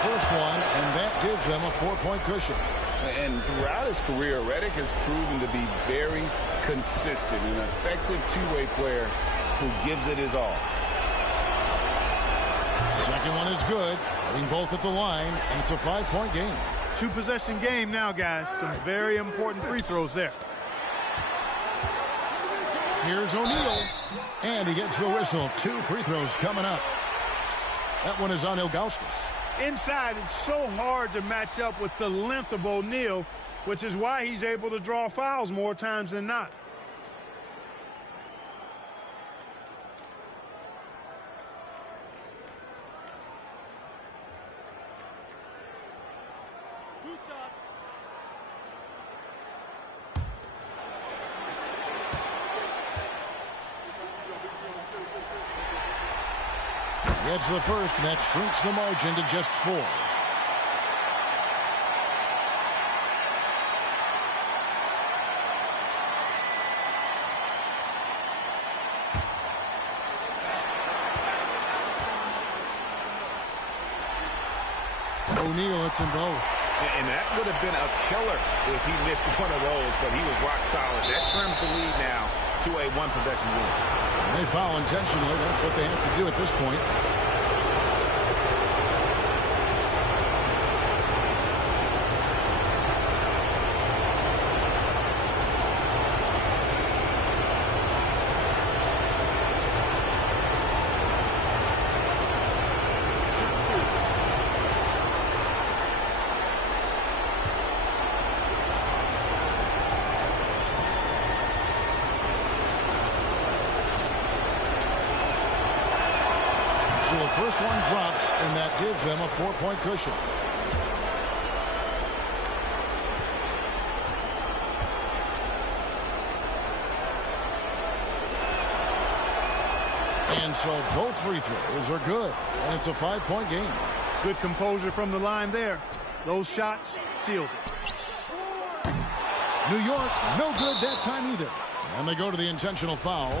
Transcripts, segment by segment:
first one, and that gives them a 4-point cushion. And throughout his career, Reddick has proven to be very consistent, an effective two-way player who gives it his all. Second one is good. Hitting both at the line, and it's a 5-point game. 2-possession game now, guys. Some very important free throws there. Here's O'Neal, and he gets the whistle. 2 free throws coming up. That one is on Ilgauskas. Inside, it's so hard to match up with the length of O'Neal, which is why he's able to draw fouls more times than not. Gets the first, and that shrinks the margin to just 4. O'Neal hits them both. And that would have been a killer if he missed one of those, but he was rock solid. That trims the lead now to a 1-possession game. They foul intentionally. That's what they have to do at this point. So the first one drops, and that gives them a 4-point cushion. And so both free throws are good, and it's a 5-point game. Good composure from the line there. Those shots sealed it. New York, no good that time either. And they go to the intentional foul.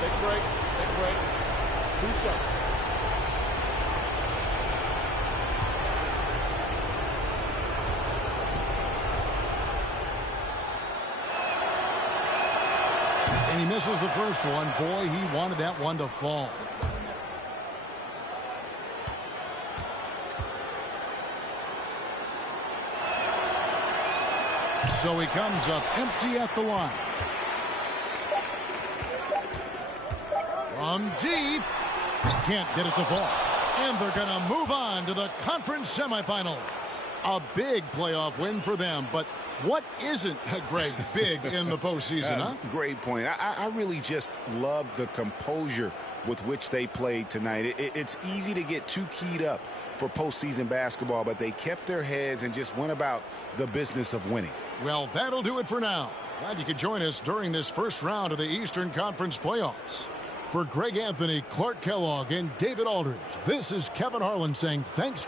Take a break. Take a break. 2 shots. And he misses the first one. Boy, he wanted that one to fall. So he comes up empty at the line. From deep, he can't get it to fall. And they're going to move on to the conference semifinals. A big playoff win for them, but what isn't, Greg, big in the postseason, huh? Great point. I really just love the composure with which they played tonight. It's easy to get too keyed up for postseason basketball, but they kept their heads and just went about the business of winning. Well, that'll do it for now. Glad you could join us during this first round of the Eastern Conference playoffs. For Greg Anthony, Clark Kellogg, and David Aldridge, this is Kevin Harlan saying thanks.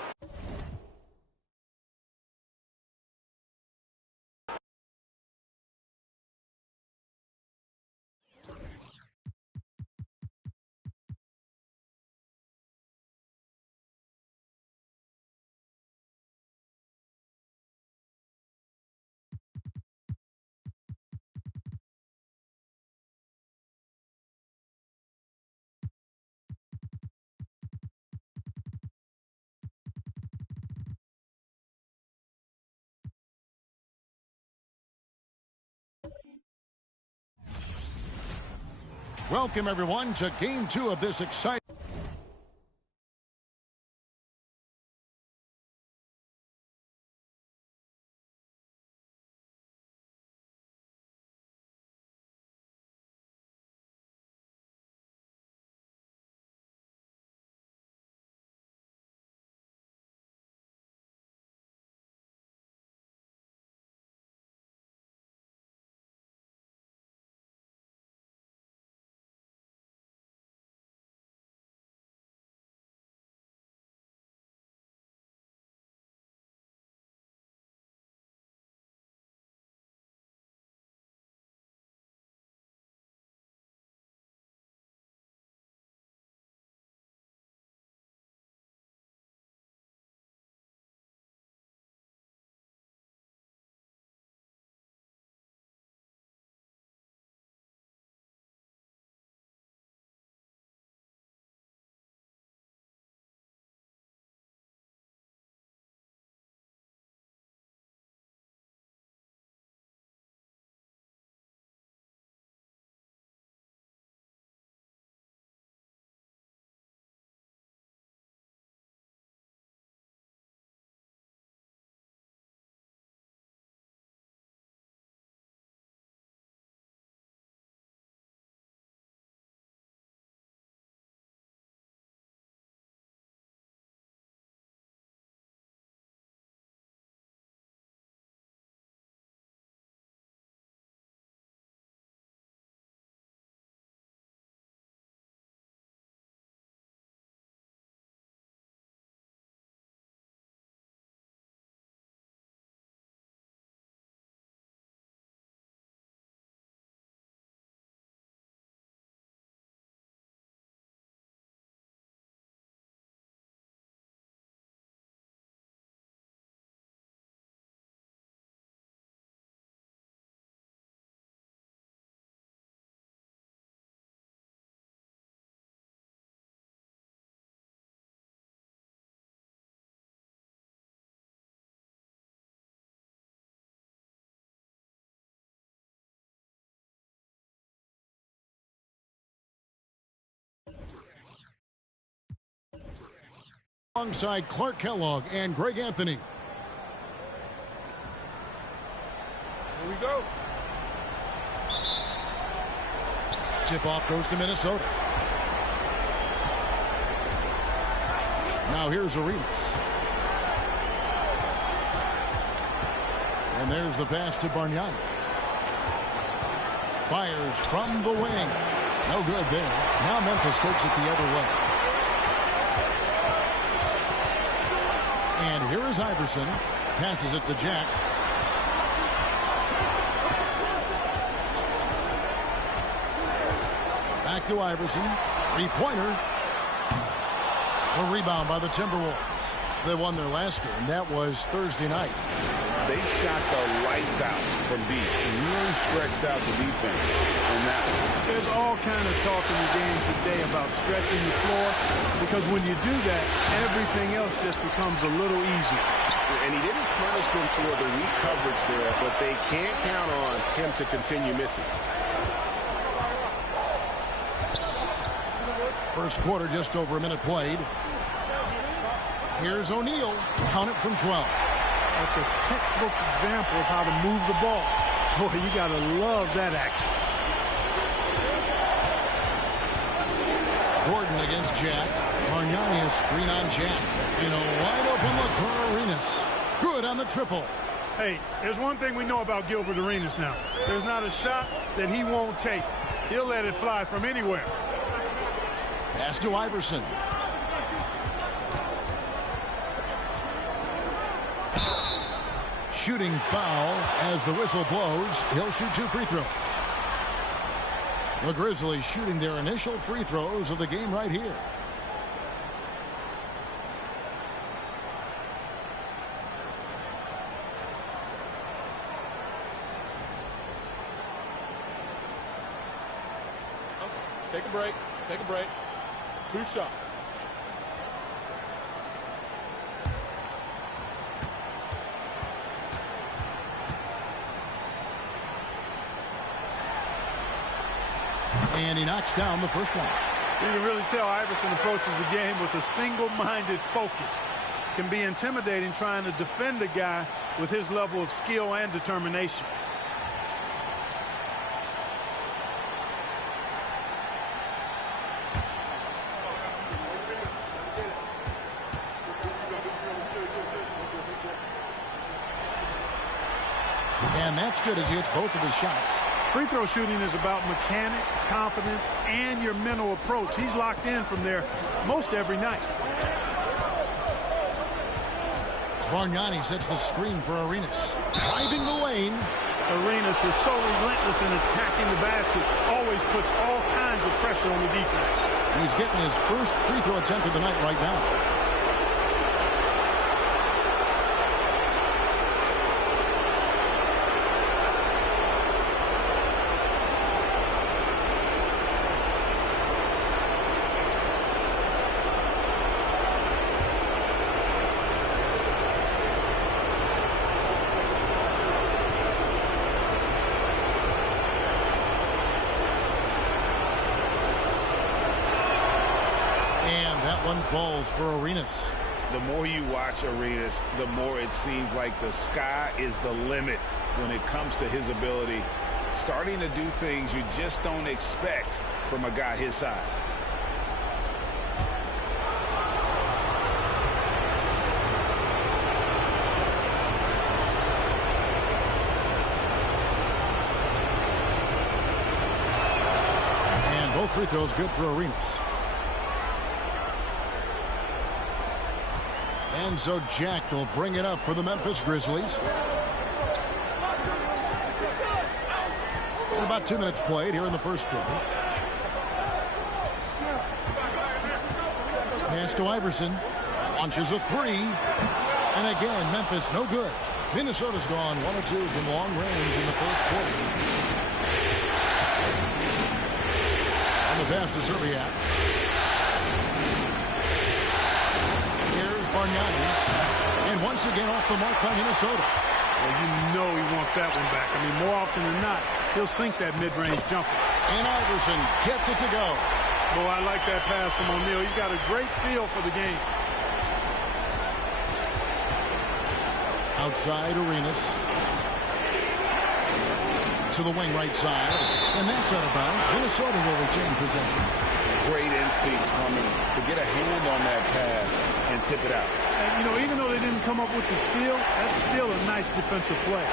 Welcome, everyone, to Game 2 of this exciting Alongside Clark Kellogg and Greg Anthony. Here we go. Tip-off goes to Minnesota. Now here's Arenas. And there's the pass to Bargnani. Fires from the wing. No good there. Now Memphis takes it the other way. And here is Iverson. Passes it to Jack. Back to Iverson. Three-pointer. A rebound by the Timberwolves. They won their last game. That was Thursday night. They shot the lights out from deep. Really stretched out the defense on that one. There's all kind of talk in the game today about stretching the floor, because when you do that, everything else just becomes a little easier. And he didn't punish them for the weak coverage there, but they can't count on him to continue missing. First quarter, just over a minute played. Here's O'Neal. Count it from 12. That's a textbook example of how to move the ball. Boy, you got to love that action. Gordon against Jack. Bargnani is screen on Jack. In a wide open look for Arenas. Good on the triple. Hey, there's one thing we know about Gilbert Arenas now. There's not a shot that he won't take. He'll let it fly from anywhere. Pass to Iverson. Shooting foul as the whistle blows. He'll shoot 2 free throws. The Grizzlies shooting their initial free throws of the game right here. Take a break. Take a break. 2 shots. And he knocks down the first one. You can really tell Iverson approaches the game with a single-minded focus. It can be intimidating trying to defend a guy with his level of skill and determination. And that's good as he hits both of his shots. Free throw shooting is about mechanics, confidence, and your mental approach. He's locked in from there most every night. Bargnani sets the screen for Arenas. Driving the lane. Arenas is so relentless in attacking the basket. Always puts all kinds of pressure on the defense. He's getting his first free throw attempt of the night right now. One falls for Arenas. The more you watch Arenas, the more it seems like the sky is the limit when it comes to his ability. Starting to do things you just don't expect from a guy his size. And both free throws good for Arenas. And so Jack will bring it up for the Memphis Grizzlies. About 2 minutes played here in the first quarter. Pass to Iverson. Launches a three. And again, Memphis no good. Minnesota's gone 1 of 2 from long range in the first quarter. On the pass to Serbiak. Bargnani, and once again off the mark by Minnesota. Well, you know he wants that one back. I mean, more often than not, he'll sink that mid-range jumper. And Iverson gets it to go. Boy, I like that pass from O'Neal. He's got a great feel for the game. Outside Arenas. To the wing right side. And that's out of bounds. Minnesota will retain possession. Great instincts from him to get a hand on that pass and tip it out. And, you know, even though they didn't come up with the steal, that's still a nice defensive play.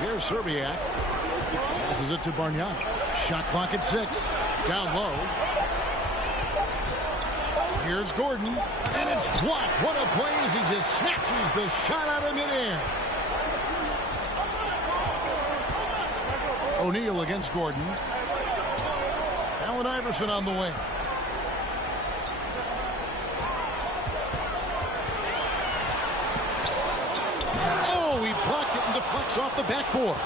Here's Serbiak. Passes it to Bargnani. Shot clock at 6. Down low. Here's Gordon. And it's blocked. What a play as he just snatches the shot out of midair. O'Neal against Gordon. Allen Iverson on the wing. Oh, he blocked it and deflects off the backboard.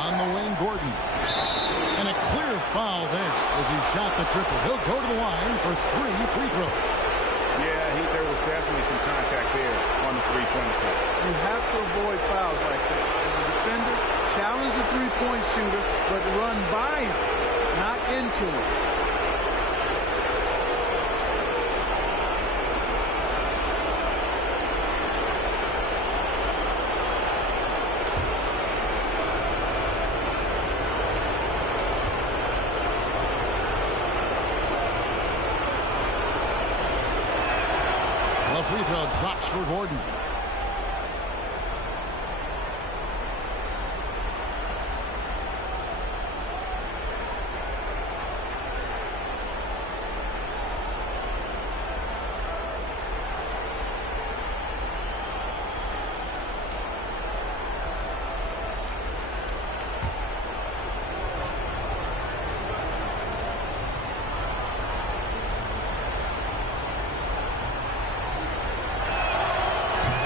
On the wing, Gordon. And a clear foul there as he shot the triple. He'll go to the line for 3 free throws. Yeah, there was definitely some contact there on the three-point attempt. You have to avoid fouls like that. As a defender, challenge the three-point shooter, but run by him, not into him. The free throw drops for Gordon.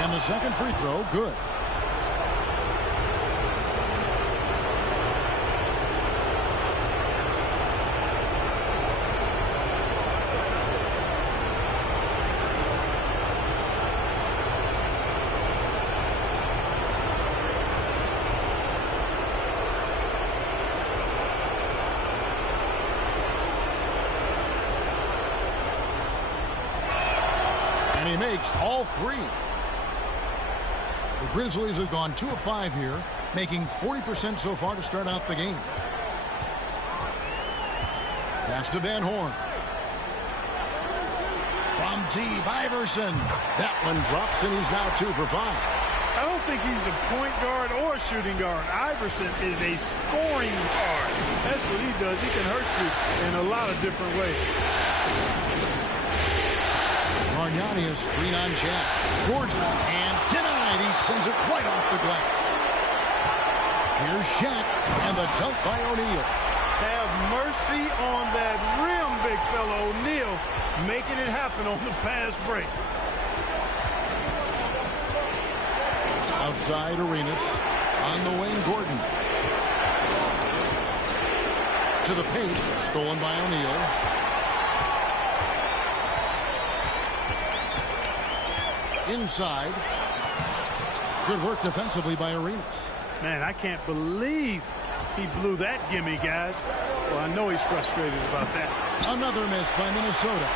The second free throw, good. And he makes all 3. The Grizzlies have gone 2 of 5 here, making 40% so far to start out the game. Pass to Van Horn. From deep, Iverson. That one drops, and he's now 2 for 5. I don't think he's a point guard or a shooting guard. Iverson is a scoring guard. That's what he does. He can hurt you in a lot of different ways. Bargnani is screen on Jack. Gordon, and denied. He sends it right off the glass. Here's Shaq, and the dunk by O'Neal. Have mercy on that rim, big fella. O'Neal making it happen on the fast break. Outside Arenas. On the wing, Gordon. To the paint. Stolen by O'Neal. Inside. Good work defensively by Arenas. Man, I can't believe he blew that gimme, guys. Well, I know he's frustrated about that. Another miss by Minnesota.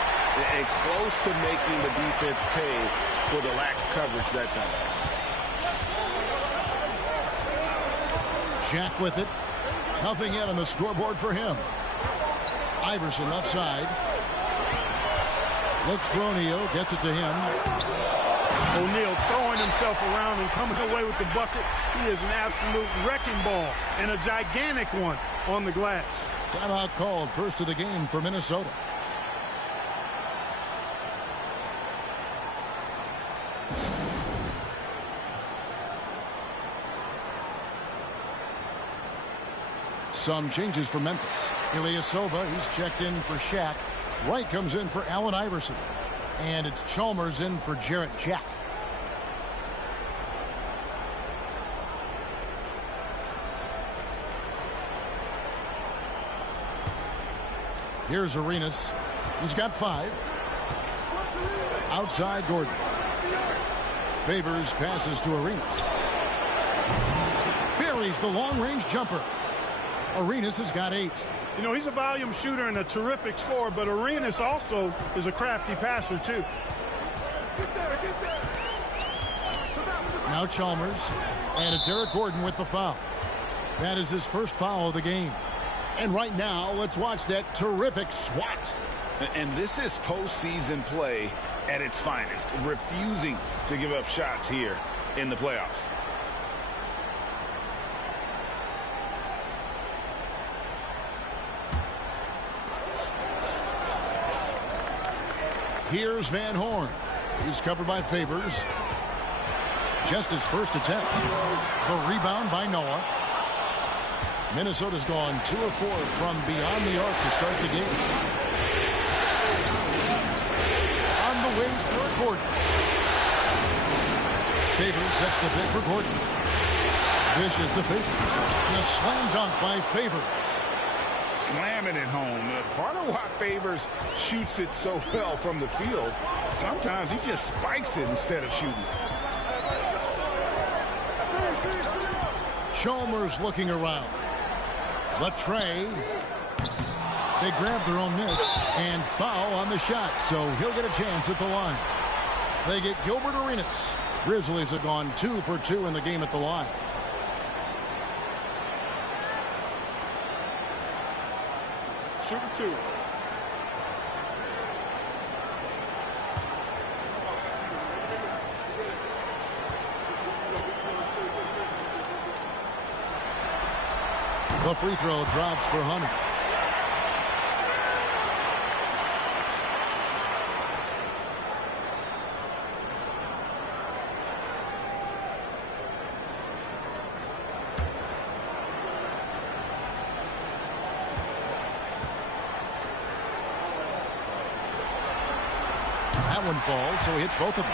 And close to making the defense pay for the lax coverage that time. Shaq with it. Nothing yet on the scoreboard for him. Iverson left side. Looks for O'Neal. Gets it to him. O'Neal throwing himself around and coming away with the bucket. He is an absolute wrecking ball and a gigantic one on the glass. Timeout called, first of the game for Minnesota. Some changes for Memphis. Ilyasova, he's checked in for Shaq. Wright comes in for Allen Iverson. And it's Chalmers in for Jarrett Jack. Here's Arenas. He's got 5. Outside Gordon. Favors passes to Arenas. Lays the long-range jumper. Arenas has got 8. You know, he's a volume shooter and a terrific scorer, but Arenas also is a crafty passer, too. Now Chalmers, and it's Eric Gordon with the foul. That is his first foul of the game. And right now, let's watch that terrific swat. And this is postseason play at its finest, refusing to give up shots here in the playoffs. Here's Van Horn. He's covered by Favors. Just his first attempt. The rebound by Noah. Minnesota's gone 2 of 4 from beyond the arc to start the game. On the wing, Eric Gordon. Favors sets the pick for Gordon. Dishes to Favors. A slam dunk by Favors. Slamming it home. Part of why Favors shoots it so well from the field, sometimes he just spikes it instead of shooting. Chalmers looking around. Latre. They grab their own miss and foul on the shot, so he'll get a chance at the line. They get Gilbert Arenas. Grizzlies have gone 2 for 2 in the game at the line. Shooting 2. The free throw drops for Hunter. That one falls, so he hits both of them.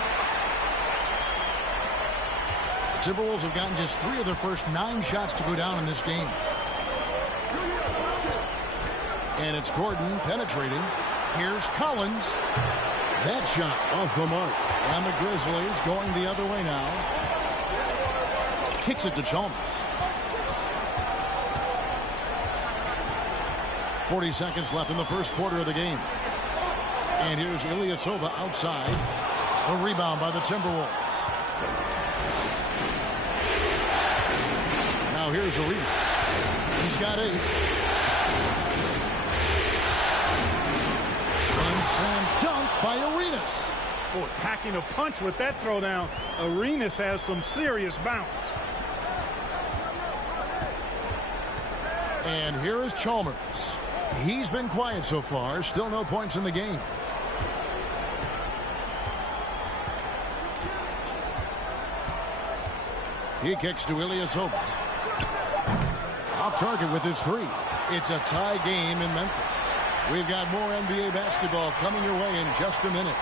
The Timberwolves have gotten just 3 of their first 9 shots to go down in this game. And it's Gordon penetrating. Here's Collins. That shot off the mark. And the Grizzlies going the other way now. Kicks it to Chalmers. 40 seconds left in the first quarter of the game. And here's Ilyasova outside. A rebound by the Timberwolves. Now here's Arenas. He's got 8. Slam dunk by Arenas. Boy, packing a punch with that throwdown. Arenas has some serious bounce. And here is Chalmers. He's been quiet so far. Still no points in the game. He kicks to Ilyasova. Off target with his 3. It's a tie game in Memphis. We've got more NBA basketball coming your way in just a minute.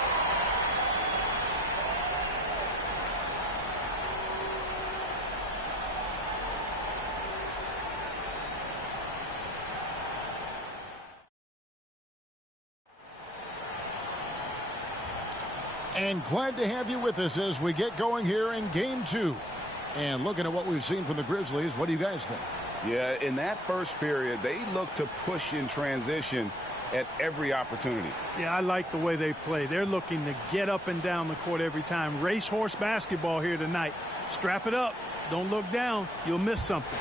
And glad to have you with us as we get going here in Game 2. And looking at what we've seen from the Grizzlies, what do you guys think? Yeah, in that first period, they look to push in transition at every opportunity. Yeah, I like the way they play. They're looking to get up and down the court every time. Racehorse basketball here tonight. Strap it up. Don't look down. You'll miss something.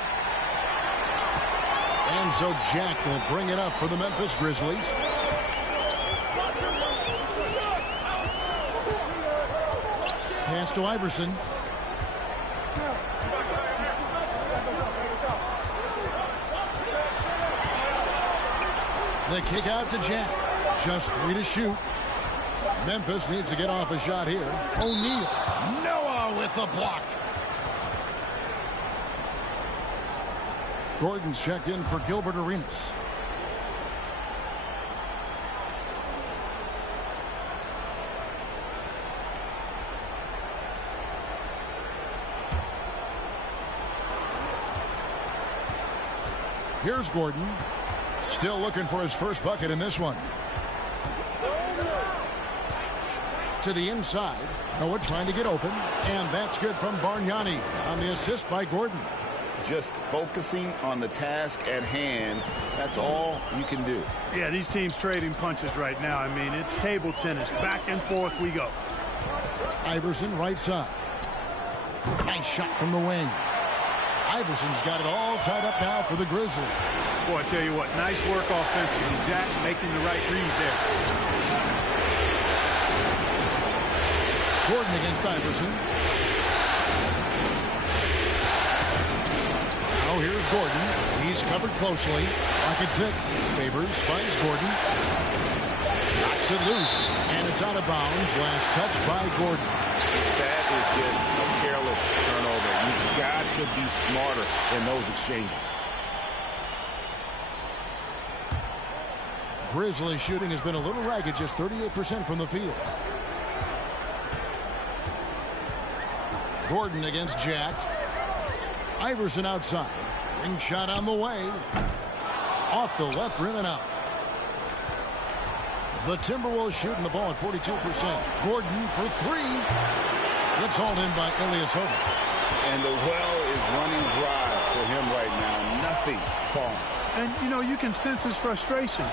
And so Jack will bring it up for the Memphis Grizzlies. Pass to Iverson. The kick out to Jack. Just 3 to shoot. Memphis needs to get off a shot here. O'Neal. Noah with the block. Gordon's checked in for Gilbert Arenas. Here's Gordon. Still looking for his first bucket in this one. To the inside. Noah trying to get open. And that's good from Bargnani on the assist by Gordon. just focusing on the task at hand. That's all you can do. Yeah, these teams trading punches right now. I mean, it's table tennis. Back and forth we go. Iverson right side. Nice shot from the wing. Iverson's got it all tied up now for the Grizzlies. Boy, I tell you what, nice work offensively. Jack making the right read there. Gordon against Iverson. Now here's Gordon. He's covered closely. Pocket 6. Favors finds Gordon. Knocks it loose. And it's out of bounds. Last touch by Gordon. That is just a careless turnover. You've got to be smarter in those exchanges. Grizzlies shooting has been a little ragged, just 38% from the field. Gordon against Jack. Iverson outside. Ring shot on the way. Off the left rim and out. The Timberwolves shooting the ball at 42%. Gordon for 3. It's all in by Ilyasova. And the well is running dry for him right now. Nothing falling. And, you know, you can sense his frustration.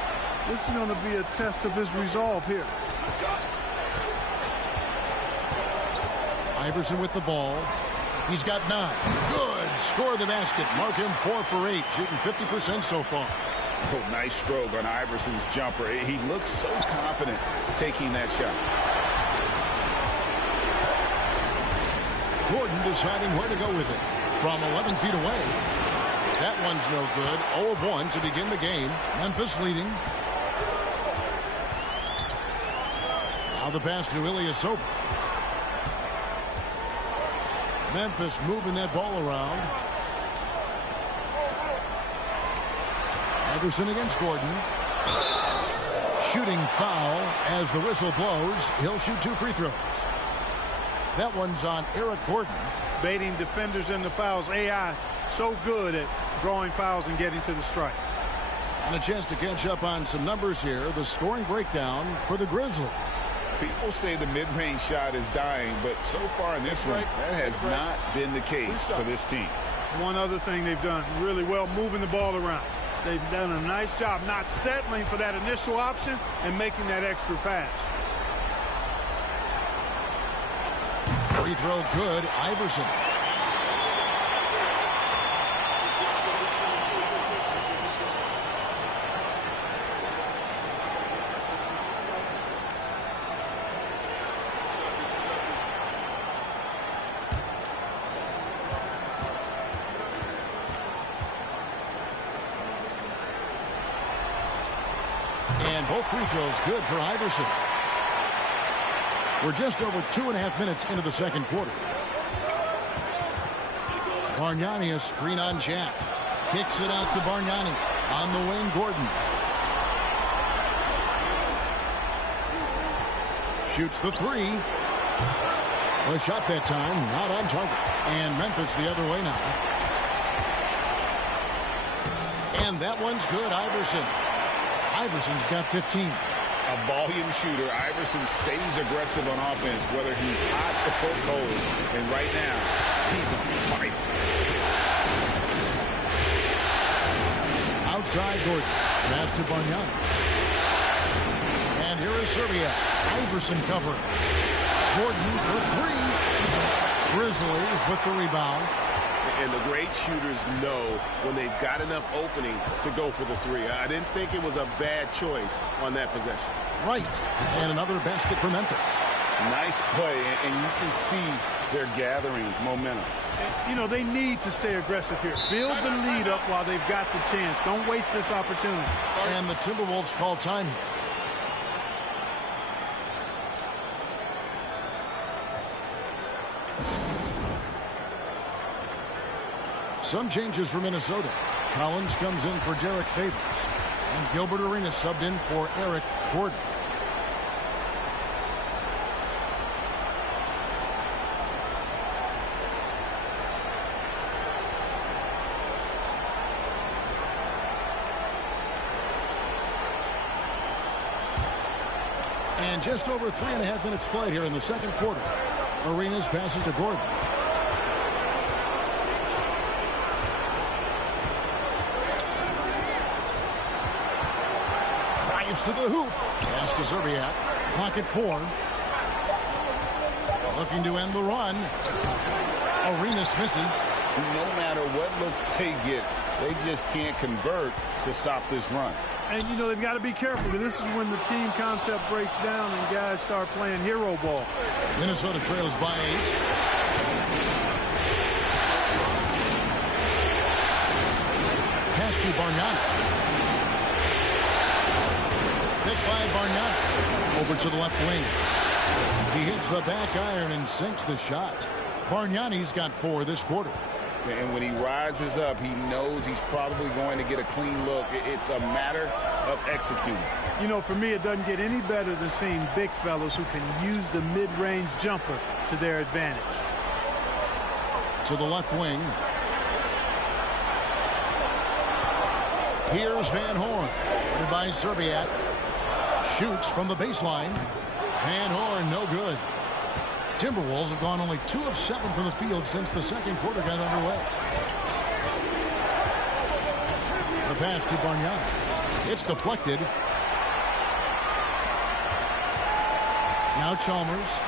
This is going to be a test of his resolve here. Iverson with the ball. He's got 9. Good. Score the basket. Mark him 4 for 8. Shooting 50% so far. Oh, nice stroke on Iverson's jumper. He looks so confident taking that shot. Gordon deciding where to go with it. From 11 feet away. That one's no good. 0 of 1 to begin the game. Memphis leading. Now the pass to Ilyasova. Memphis moving that ball around. Iverson against Gordon. Shooting foul as the whistle blows. He'll shoot 2 free throws. That one's on Eric Gordon. Baiting defenders into fouls. AI so good at drawing fouls and getting to the strike. And a chance to catch up on some numbers here. The scoring breakdown for the Grizzlies. People say the mid-range shot is dying, but so far in this one, that has not been the case for this team. One other thing they've done really well, moving the ball around. They've done a nice job not settling for that initial option and making that extra pass. Free throw good. Iverson. And both free throws good for Iverson. We're just over 2.5 minutes into the second quarter. Bargnani, a screen on Jack. Kicks it out to Bargnani. On the wing, Gordon. Shoots the 3. A shot that time, not on target. And Memphis the other way now. And that one's good, Iverson. Iverson's got 15. A volume shooter. Iverson stays aggressive on offense, whether he's hot or cold. And right now, he's on fire. Outside Gordon. Pass to Bargnani. And here is Serbia. Iverson covering. Gordon for 3. Grizzlies with the rebound. And the great shooters know when they've got enough opening to go for the 3. I didn't think it was a bad choice on that possession. Right. And another basket for Memphis. Nice play, and you can see they're gathering momentum. You know, they need to stay aggressive here. Build the lead up while they've got the chance. Don't waste this opportunity. And the Timberwolves call time here. Some changes for Minnesota. Collins comes in for Derek Favors. And Gilbert Arenas subbed in for Eric Gordon. And just over 3.5 minutes played here in the second quarter. Arenas passes to Gordon. Drives to the hoop. Pass to Zerbiak. Clock at 4. Looking to end the run. Arenas misses. No matter what looks they get, they just can't convert to stop this run. And, you know, they've got to be careful. This is when the team concept breaks down and guys start playing hero ball. Minnesota trails by 8. Pass to Bargnani. Picked by Bargnani. Over to the left wing. He hits the back iron and sinks the shot. Bargnani's got 4 this quarter. And when he rises up, he knows he's probably going to get a clean look. It's a matter of executing. You know, for me, it doesn't get any better than seeing big fellas who can use the mid-range jumper to their advantage. To the left wing. Here's Van Horn. Guarded by Zerbiak. Shoots from the baseline. Van Horn, no good. Timberwolves have gone only 2 of 7 from the field since the second quarter got underway. The pass to Bargnani. It's deflected. Now Chalmers.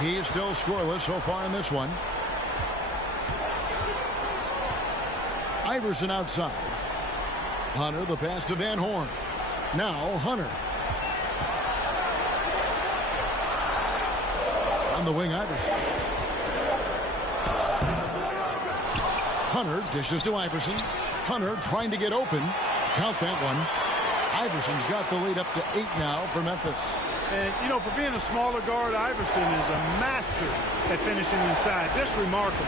He is still scoreless so far in this one. Iverson outside. Hunter, the pass to Van Horn. Now Hunter. On the wing, Iverson. Hunter dishes to Iverson. Hunter trying to get open. Count that one. Iverson's got the lead up to 8 now for Memphis. And, you know, for being a smaller guard, Iverson is a master at finishing inside. Just remarkable.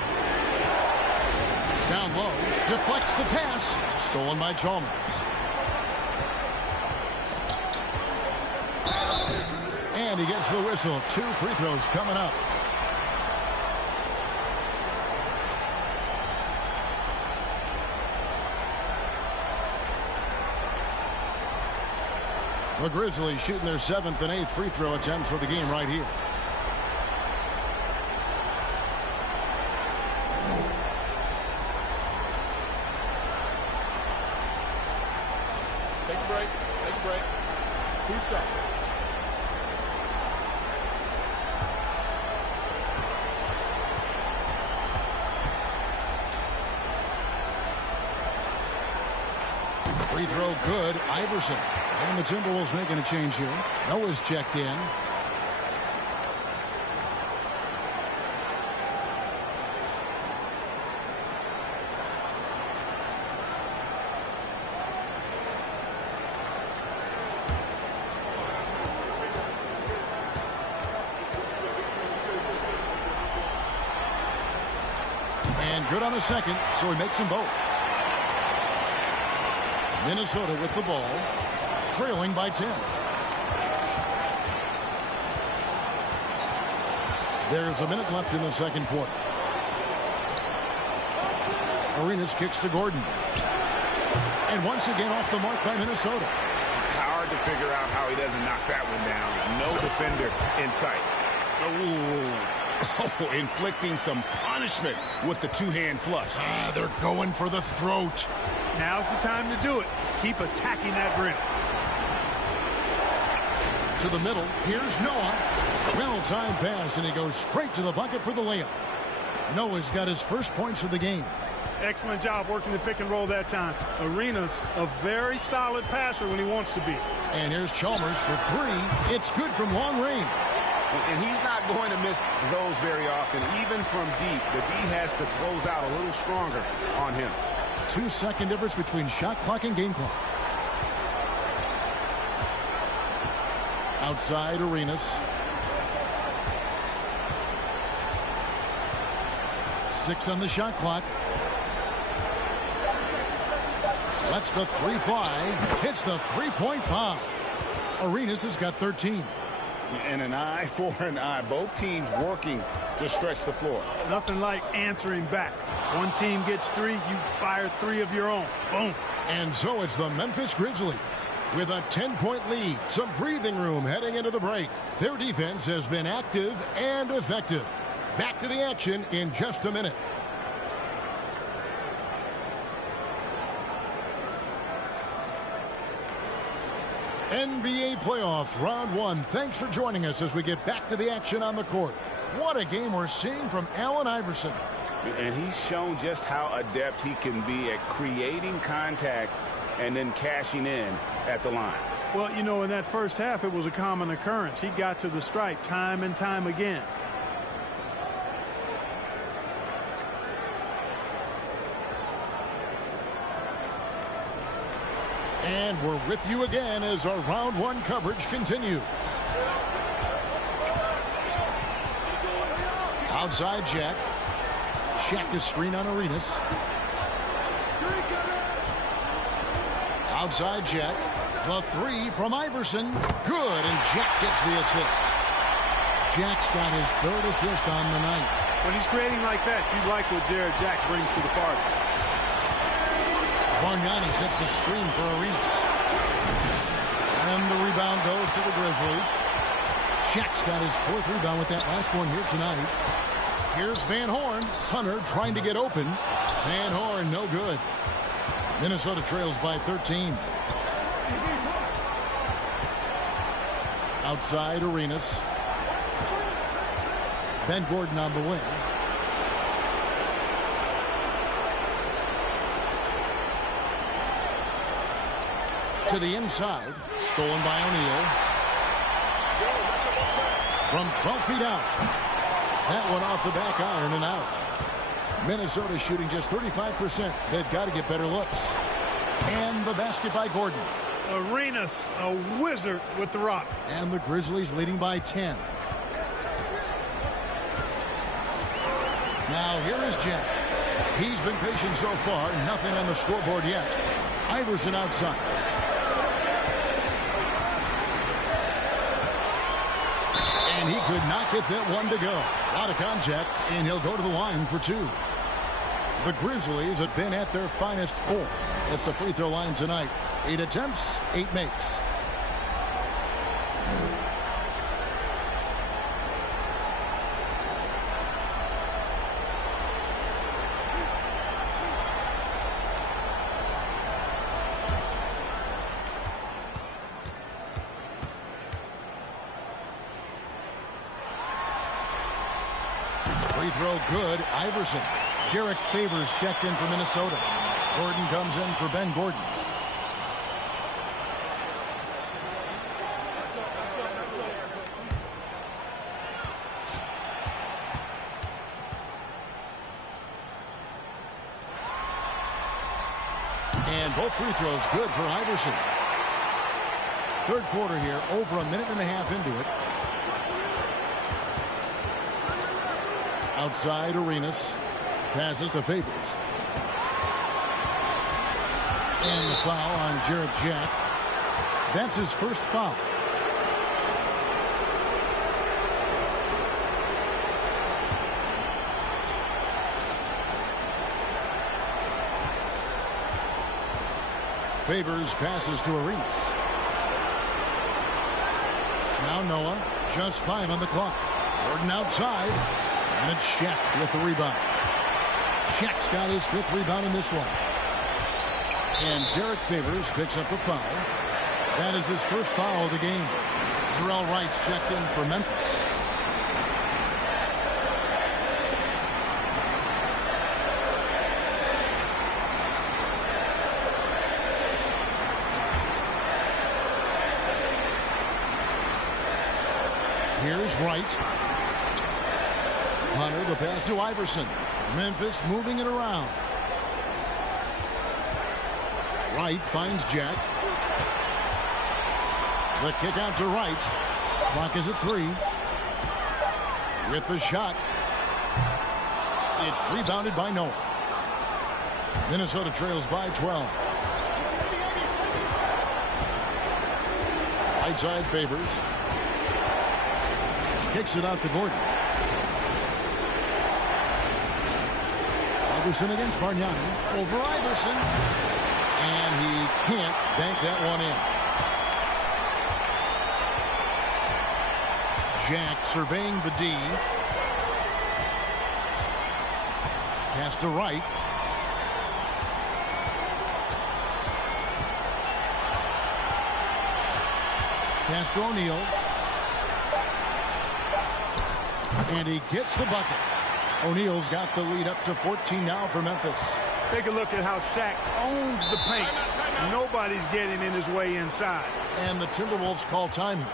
Down low. Deflects the pass. Stolen by Chalmers. And he gets the whistle. 2 free throws coming up. The Grizzlies shooting their 7th and 8th free throw attempts for the game right here. Take a break. Take a break. 2 seconds. Free throw good. Iverson. And the Timberwolves making a change here. Noah's checked in. And good on the second, so he makes them both. Minnesota with the ball, trailing by 10. There's a minute left in the second quarter. Arenas kicks to Gordon. And once again off the mark by Minnesota. Hard to figure out how he doesn't knock that one down. No defender in sight. Oh, inflicting some punishment with the 2-hand flush. They're going for the throat. Now's the time to do it. Keep attacking that rim. To the middle. Here's Noah. Well-timed pass, and he goes straight to the bucket for the layup. Noah's got his first points of the game. Excellent job working the pick and roll that time. Arenas a very solid passer when he wants to be. And here's Chalmers for 3. It's good from long range. And he's not going to miss those very often. Even from deep, the D has to close out a little stronger on him. 2-second difference between shot clock and game clock. Outside, Arenas. 6 on the shot clock. Lets the 3 fly. Hits the 3-point bomb. Arenas has got 13. And an eye for an eye. Both teams working to stretch the floor. Nothing like answering back. One team gets 3, you fire 3 of your own. Boom. And so it's the Memphis Grizzlies with a 10-point lead. Some breathing room heading into the break. Their defense has been active and effective. Back to the action in just a minute. NBA playoffs, round one. Thanks for joining us as we get back to the action on the court. What a game we're seeing from Allen Iverson. And he's shown just how adept he can be at creating contact and then cashing in at the line. Well, you know, in that first half, it was a common occurrence. He got to the stripe time and time again. And we're with you again as our round one coverage continues. Outside Jack. Check his screen on Arenas. Outside Jack. The three from Iverson. Good, and Jack gets the assist. Jack's got his third assist on the night. When he's creating like that, you like what Jared Jack brings to the party. Bargnani sets the screen for Arenas. And the rebound goes to the Grizzlies. Shaq's got his fourth rebound with that last one here tonight. Here's Van Horn. Hunter trying to get open. Van Horn, no good. Minnesota trails by 13. Outside Arenas. Ben Gordon on the wing. To the inside. Stolen by O'Neal. From 12 feet out. That one off the back iron and out. Minnesota shooting just 35%. They've got to get better looks. And the basket by Gordon. Arenas, a wizard with the rock. And the Grizzlies leading by 10. Now here is Jack. He's been patient so far. Nothing on the scoreboard yet. Iverson outside. And he could not get that one to go. A lot of contact, and he'll go to the line for two. The Grizzlies have been at their finest 4 at the free throw line tonight. 8 attempts, 8 makes. Free throw good. Iverson. Derek Favors checked in for Minnesota. Gordon comes in for Ben Gordon. And both free throws good for Iverson. Third quarter here, over a minute and a half into it. Outside Arenas. Passes to Favors. And the foul on Jared Jack. That's his first foul. Favors passes to Arenas. Now Noah, just 5 on the clock. Gordon outside. And it's Shaq with the rebound. Shaq's got his 5th rebound in this one. And Derek Favors picks up the foul. That is his first foul of the game. Terrell Wright's checked in for Memphis. Here's Wright. Hunter, the pass to Iverson. Memphis moving it around. Wright finds Jack. The kick out to Wright. Clock is at 3. With the shot. It's rebounded by Noah. Minnesota trails by 12. Right side Favors. Kicks it out to Gordon. Iverson against Bargnani. Over Iverson. And he can't bank that one in. Jack surveying the D. Pass to Wright. Pass to O'Neal. And he gets the bucket. O'Neal's got the lead up to 14 now for Memphis. Take a look at how Shaq owns the paint. Nobody's getting in his way inside. And the Timberwolves call time here.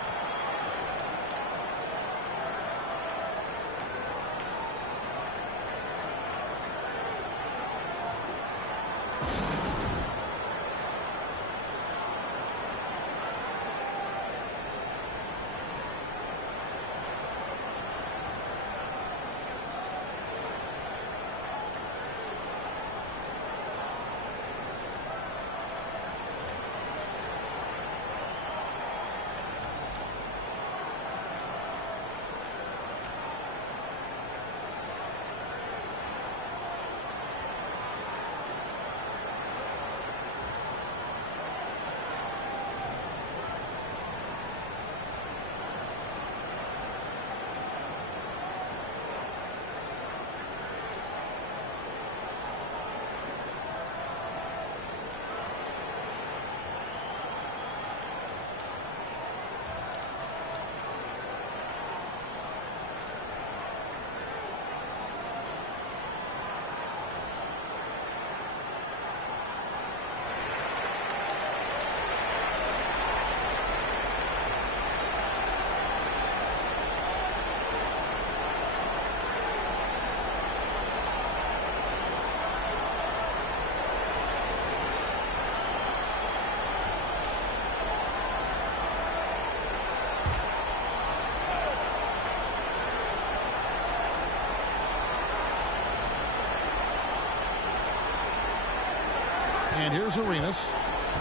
And here's Arenas.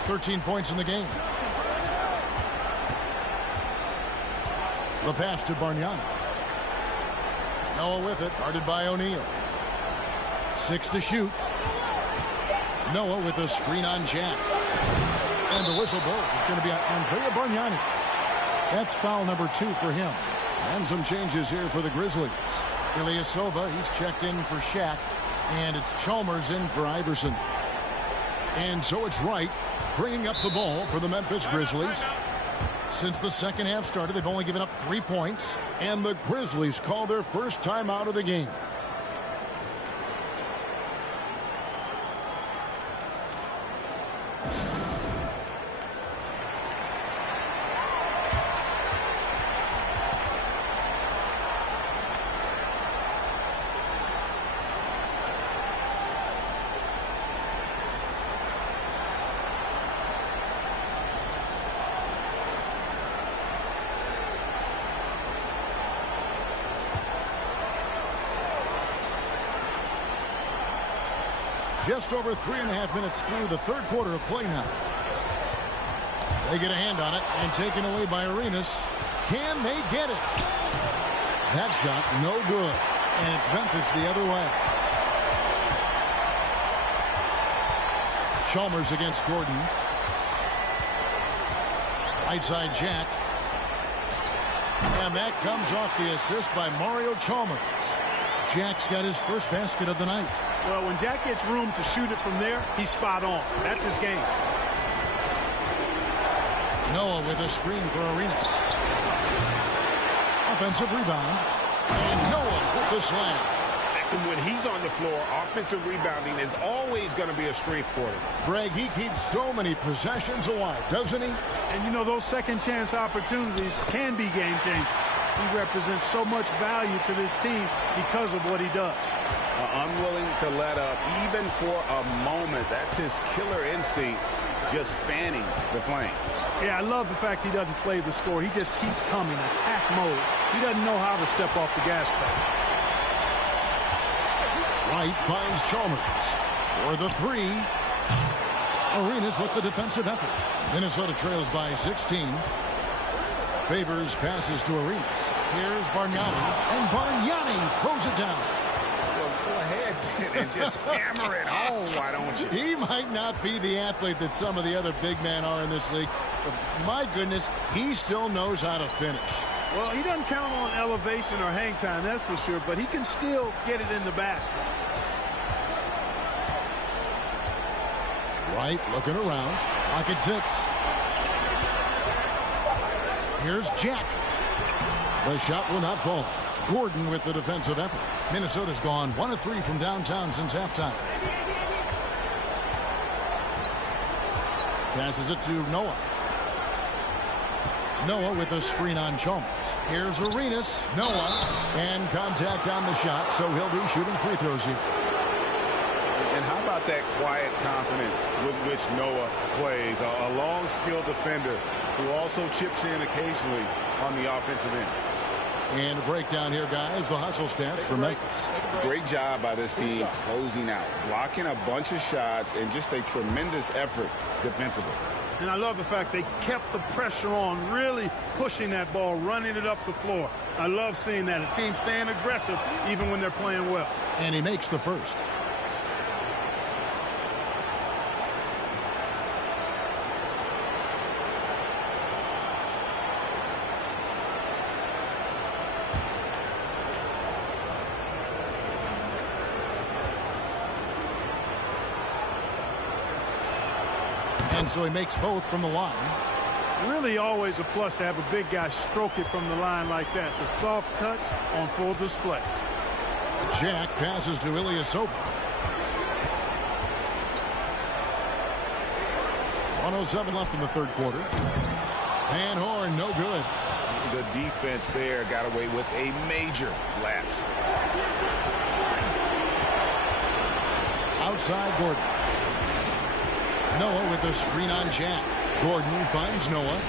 13 points in the game. The pass to Bargnani. Noah with it, guarded by O'Neal. 6 to shoot. Noah with a screen on Jack. And the whistle blows. It's going to be on Andrea Bargnani. That's foul number 2 for him. And some changes here for the Grizzlies. Ilyasova, he's checked in for Shaq. And it's Chalmers in for Iverson. And so it's Wright bringing up the ball for the Memphis Grizzlies. Since the second half started, they've only given up 3 points. And the Grizzlies call their first time out of the game. Just over 3.5 minutes through the third quarter of play now. They get a hand on it and taken away by Arenas. Can they get it? That shot no good. And it's Memphis the other way. Chalmers against Gordon. Right side Jack. And that comes off the assist by Mario Chalmers. Jack's got his first basket of the night. Well, when Jack gets room to shoot it from there, he's spot on. That's his game. Noah with a screen for Arenas. Offensive rebound. And Noah with the slam. And when he's on the floor, offensive rebounding is always going to be a strength for him. Greg, he keeps so many possessions alive, doesn't he? And you know, those second chance opportunities can be game changers. He represents so much value to this team because of what he does. Unwilling to let up even for a moment. That's his killer instinct, just fanning the flame. Yeah, I love the fact he doesn't play the score. He just keeps coming, attack mode. He doesn't know how to step off the gas pedal. Wright finds Chalmers for the 3. Arenas with the defensive effort. Minnesota trails by 16. Favors passes to Arenas. Here's Bargnani, and Bargnani throws it down. Go ahead and just hammer it home, why don't you? He might not be the athlete that some of the other big men are in this league, but my goodness, he still knows how to finish. Well, he doesn't count on elevation or hang time, that's for sure, but he can still get it in the basket. Wright looking around. Pocket 6. Here's Jack. The shot will not fall. Gordon with the defensive effort. Minnesota's gone 1 of 3 from downtown since halftime. Passes it to Noah. Noah with a screen on Chalmers. Here's Arenas. Noah. And contact on the shot, so he'll be shooting free throws here. And how about that quiet confidence with which Noah plays? A long, skilled defender who also chips in occasionally on the offensive end. And a breakdown here, guys. The hustle stats for Memphis. Great job by this team closing out, blocking a bunch of shots, and just a tremendous effort defensively. And I love the fact they kept the pressure on, really pushing that ball, running it up the floor. I love seeing that. A team staying aggressive even when they're playing well. And he makes the first. And so he makes both from the line. Really always a plus to have a big guy stroke it from the line like that. The soft touch on full display. Jack passes to Ilyasova. 1:07 left in the third quarter. Van Horn, no good. The defense there got away with a major lapse. Outside Gordon. Noah with a screen on Jack. Gordon finds Noah.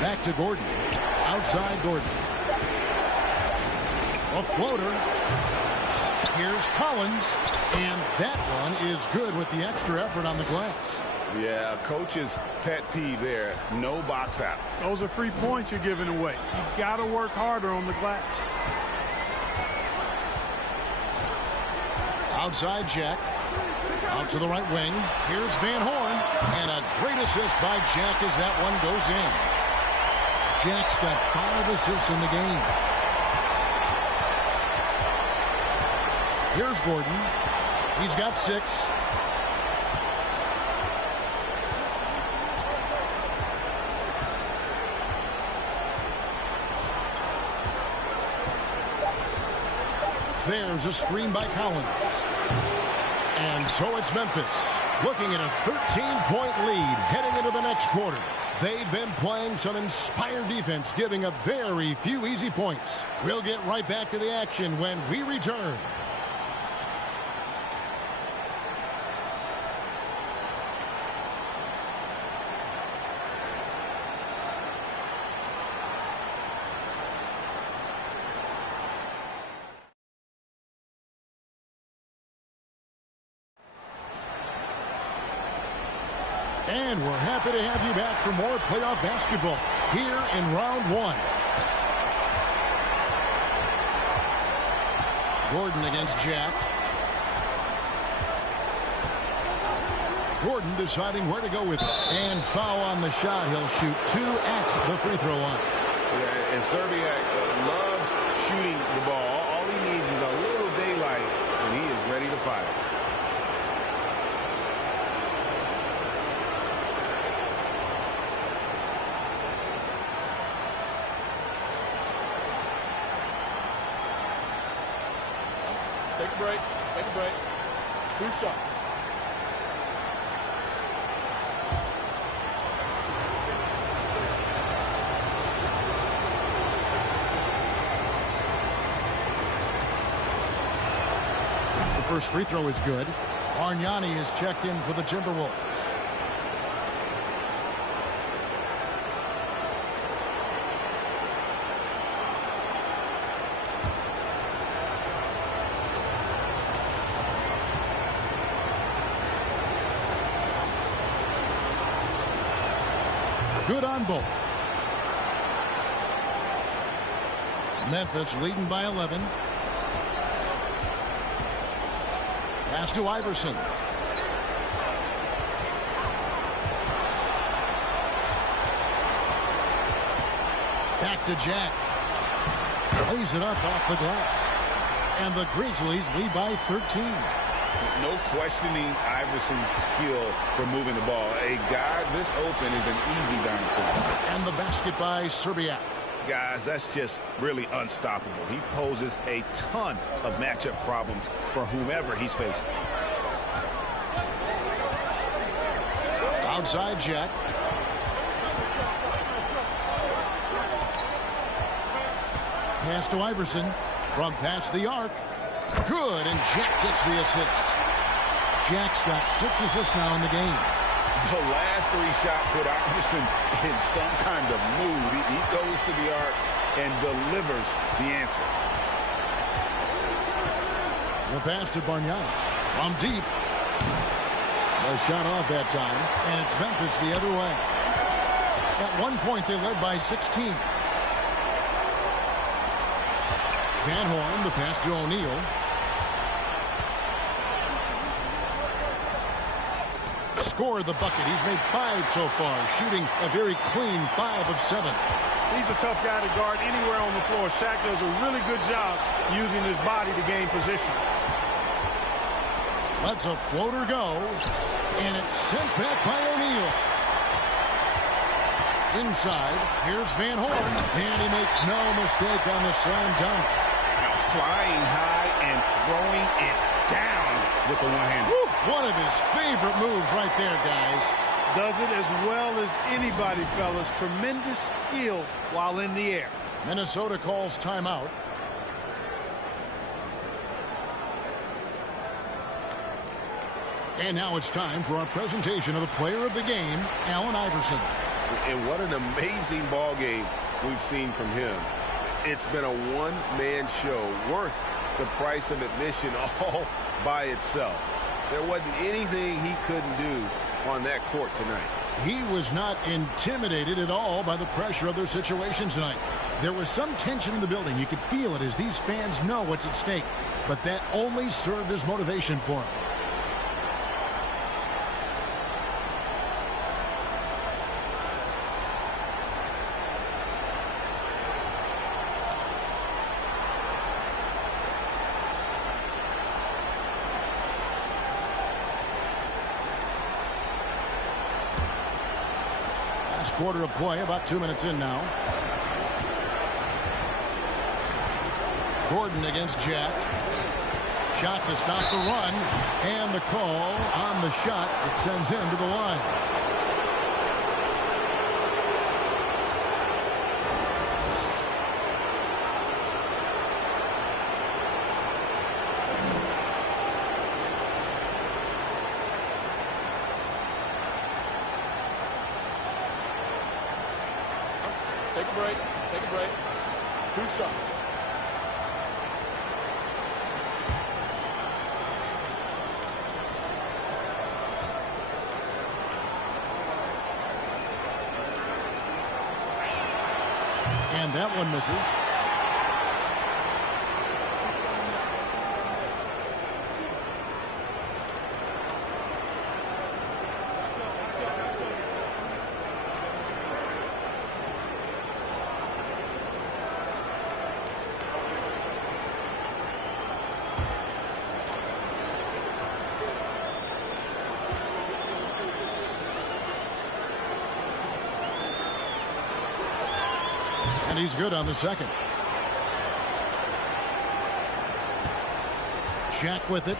Back to Gordon. Outside Gordon. A floater. Here's Collins. And that one is good with the extra effort on the glass. Yeah, coach's pet peeve there. No box out. Those are free points you're giving away. You've got to work harder on the glass. Outside Jack. Out to the right wing. Here's Van Horn. And a great assist by Jack as that one goes in. Jack's got 5 assists in the game. Here's Gordon. He's got 6. There's a screen by Collins. And so it's Memphis looking at a 13-point lead heading into the next quarter. They've been playing some inspired defense, giving up very few easy points. We'll get right back to the action when we return. And we're happy to have you back for more playoff basketball here in round 1. Gordon against Jack. Gordon deciding where to go with it. And foul on the shot. He'll shoot 2 at the free throw line. Yeah, and Serbiak loves shooting the ball. All he needs is a little daylight, and he is ready to fire. Take a break. Take a break. 2 shots. The first free throw is good. Argnani is checked in for the Timberwolves. Good on both. Memphis leading by 11. Pass to Iverson. Back to Jack. Plays it up off the glass. And the Grizzlies lead by 13. No questioning Iverson's skill for moving the ball. A guy this open is an easy down for him. And the basket by Serbiak. Guys, that's just really unstoppable. He poses a ton of matchup problems for whomever he's facing. Outside Jack. Pass to Iverson from past the arc. Good, and Jack gets the assist. Jack's got 6 assists now in the game. The last 3 shots put Iverson in some kind of mood. He goes to the arc and delivers the answer. The pass to Bargnani from deep. A shot off that time, and it's Memphis the other way. At one point, they led by 16. Van Horn, the pass to O'Neal. Scored the bucket. He's made 5 so far, shooting a very clean 5 of 7. He's a tough guy to guard anywhere on the floor. Shaq does a really good job using his body to gain position. Lets a floater go, and it's sent back by O'Neal. Inside, here's Van Horn, and he makes no mistake on the slam dunk. Now flying high and throwing it down with the one hand. One of his favorite moves right there, guys. Does it as well as anybody, fellas. Tremendous skill while in the air. Minnesota calls timeout. And now it's time for our presentation of the player of the game, Allen Iverson. And what an amazing ball game we've seen from him. It's been a one-man show worth the price of admission all by itself. There wasn't anything he couldn't do on that court tonight. He was not intimidated at all by the pressure of their situation tonight. There was some tension in the building. You could feel it as these fans know what's at stake. But that only served as motivation for him. Quarter of play, about 2 minutes in now. Gordon against Jack. Shot to stop the run, and the call on the shot that sends him to the line. Take a break. Take a break. 2 shots. And that one misses. And he's good on the second. Shaq with it.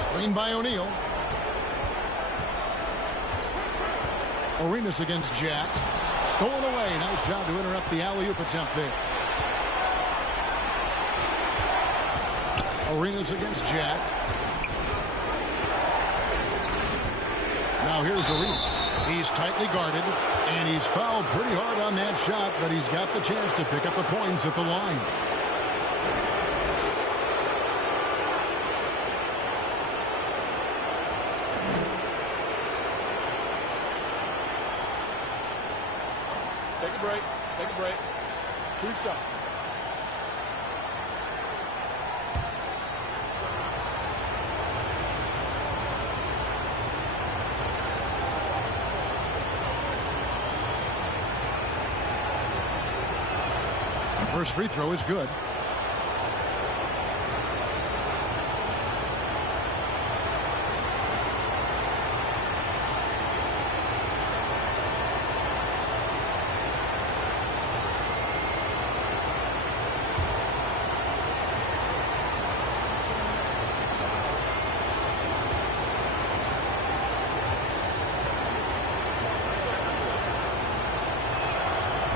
Screen by O'Neal. Arenas against Jack. Stolen away. Nice job to interrupt the alley-oop attempt there. Arenas against Jack. Now here's Arenas. He's tightly guarded, and he's fouled pretty hard on that shot, but he's got the chance to pick up the points at the line. Take a break. Take a break. 2 shots. First free throw is good.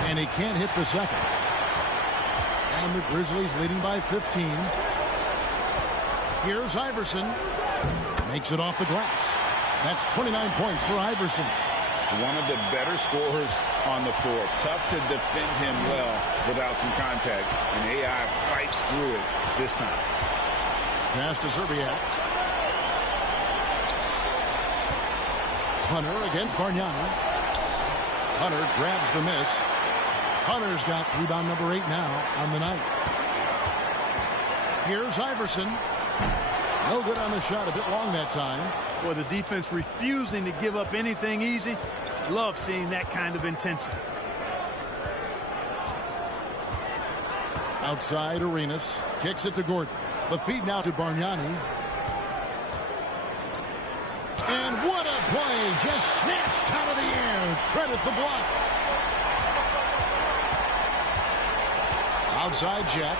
And he can't hit the second. And the Grizzlies leading by 15. Here's Iverson. Makes it off the glass. That's 29 points for Iverson. One of the better scorers on the floor. Tough to defend him well without some contact. And AI fights through it this time. Pass to Zerbiak. Hunter against Bargnani. Hunter grabs the miss. Hunter's got rebound number 8 now on the night. Here's Iverson. No good on the shot. A bit long that time. Well, the defense refusing to give up anything easy. Love seeing that kind of intensity. Outside, Arenas kicks it to Gordon. The feed now to Bargnani. And what a play. Just snatched out of the air. Credit the block. Outside Jack.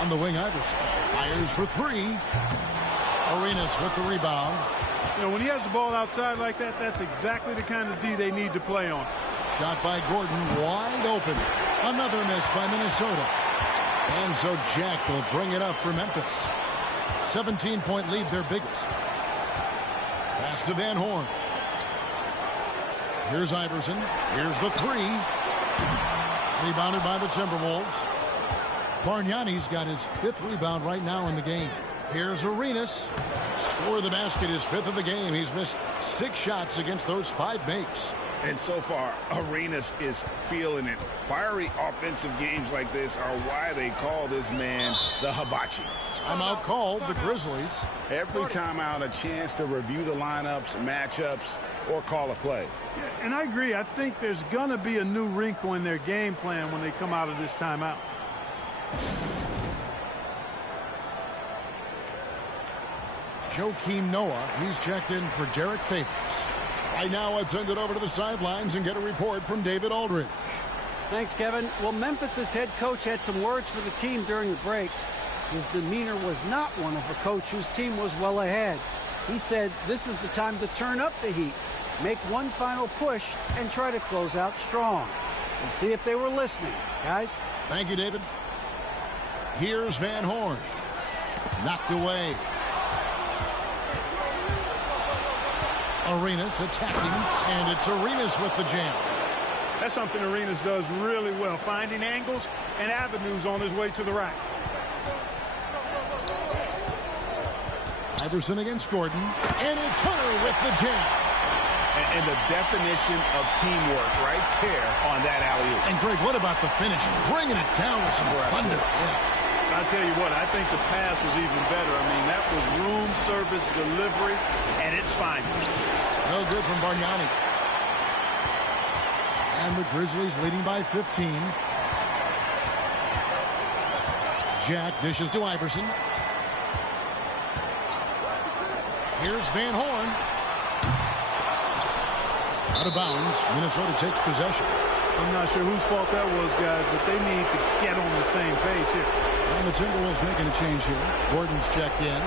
On the wing, Iverson fires for 3. Arenas with the rebound. You know, when he has the ball outside like that, that's exactly the kind of D they need to play on. Shot by Gordon, wide open. Another miss by Minnesota. And so Jack will bring it up for Memphis. 17-point lead, their biggest. Pass to Van Horn. Here's Iverson. Here's the 3. Rebounded by the Timberwolves. Bargnani's got his 5th rebound right now in the game. Here's Arenas. Score the basket, his 5th of the game. He's missed 6 shots against those 5 makes. And so far, Arenas is feeling it. Fiery offensive games like this are why they call this man the hibachi. Timeout called, the Grizzlies. Every timeout, a chance to review the lineups, matchups, or call a play. Yeah, and I agree. I think there's going to be a new wrinkle in their game plan when they come out of this timeout. Joakim Noah, he's checked in for Derek Favors. Right now, let's send it over to the sidelines and get a report from David Aldridge. Thanks, Kevin. Well, Memphis's head coach had some words for the team during the break. His demeanor was not one of a coach whose team was well ahead. He said this is the time to turn up the heat, make one final push, and try to close out strong. We'll see if they were listening, guys. Thank you, David. Here's Van Horn. Knocked away. Arenas attacking, and it's Arenas with the jam. That's something Arenas does really well, finding angles and avenues on his way to the rack. Iverson against Gordon, and it's Hunter with the jam. And the definition of teamwork right there on that alley-oop. And Greg, what about the finish? Bringing it down with some thunder. Yeah. I'll tell you what, I think the pass was even better. I mean, that was room service delivery at its finest. No good from Bargnani. And the Grizzlies leading by 15. Jack dishes to Iverson. Here's Van Horn. Out of bounds. Minnesota takes possession. I'm not sure whose fault that was, guys, but they need to get on the same page here. And the Timberwolves making a change here. Gordon's checked in.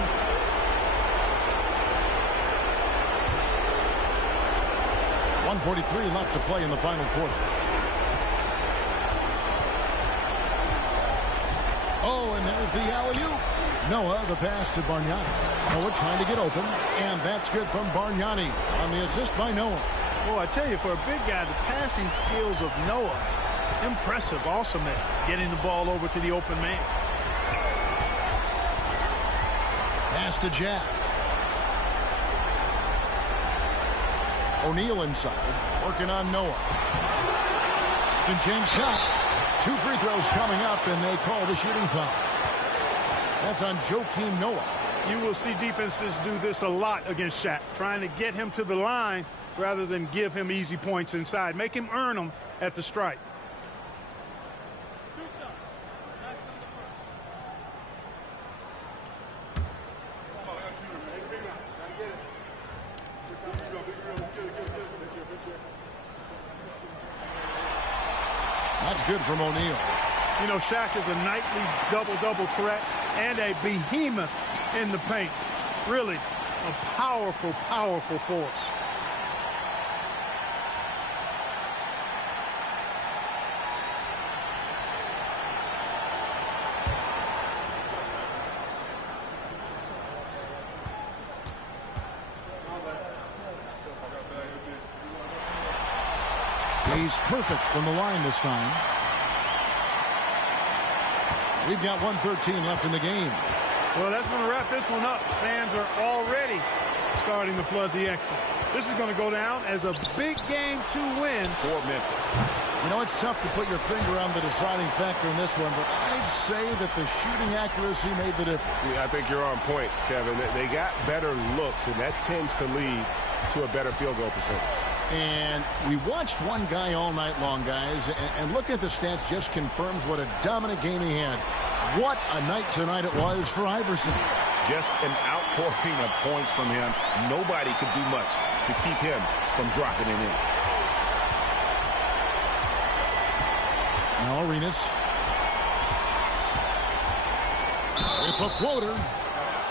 .143 left to play in the final quarter. Oh, and there's the alley-oop. Noah, the pass to Bargnani. Noah trying to get open, and that's good from Bargnani on the assist by Noah. Well, I tell you, for a big guy, the passing skills of Noah, impressive, awesome at getting the ball over to the open man. Pass to Jack. O'Neal inside, working on Noah. Second chance shot. 2 free throws coming up, and they call the shooting foul. That's on Joakim Noah. You will see defenses do this a lot against Shaq, trying to get him to the line rather than give him easy points inside. Make him earn them at the strike. That's good from O'Neal. You know, Shaq is a nightly double-double threat and a behemoth in the paint. Really a powerful, powerful force. He's perfect from the line this time. We've got 1:13 left in the game. Well, that's going to wrap this one up. Fans are already starting to flood the exits. This is going to go down as a big game to win for Memphis. You know, it's tough to put your finger on the deciding factor in this one, but I'd say that the shooting accuracy made the difference. Yeah, I think you're on point, Kevin. They got better looks, and that tends to lead to a better field goal percentage. And we watched one guy all night long, guys, and looking at the stats just confirms what a dominant game he had. What a night tonight it was for Iverson. Just an outpouring of points from him. Nobody could do much to keep him from dropping it in. Now Arenas. With a floater.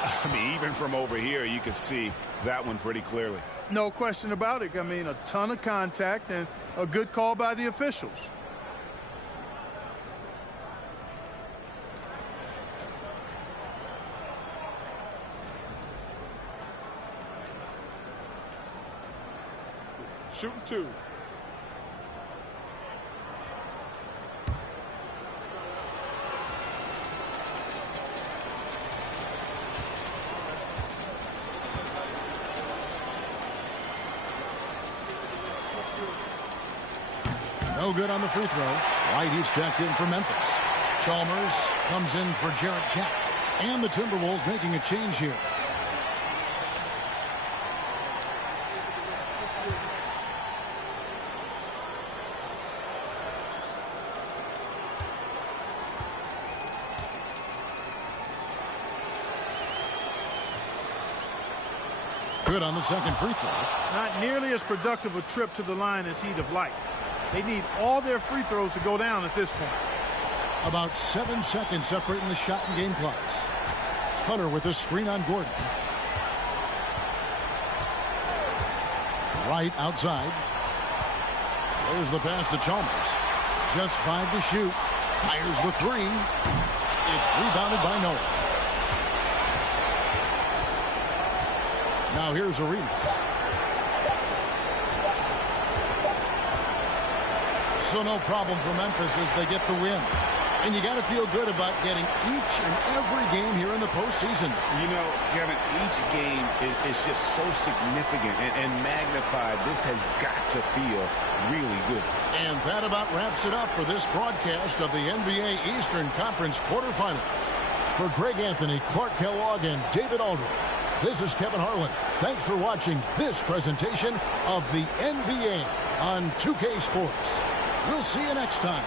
I mean, even from over here, you could see that one pretty clearly. No question about it. I mean, a ton of contact and a good call by the officials. Shooting two. No good on the free throw. White, he's checked in for Memphis. Chalmers comes in for Jarrett Jack. And the Timberwolves making a change here. Good on the second free throw. Not nearly as productive a trip to the line as he'd have liked. They need all their free throws to go down at this point. About 7 seconds separating the shot and game clocks. Hunter with a screen on Gordon. Right outside. There's the pass to Chalmers. Just 5 to shoot. Fires the three. It's rebounded by Noah. Now here's Arenas. So no problem for Memphis as they get the win. And you got to feel good about getting each and every game here in the postseason. You know, Kevin, each game is just so significant and magnified. This has got to feel really good. And that about wraps it up for this broadcast of the NBA Eastern Conference quarterfinals. For Greg Anthony, Clark Kellogg, and David Aldridge, this is Kevin Harlan. Thanks for watching this presentation of the NBA on 2K Sports. We'll see you next time.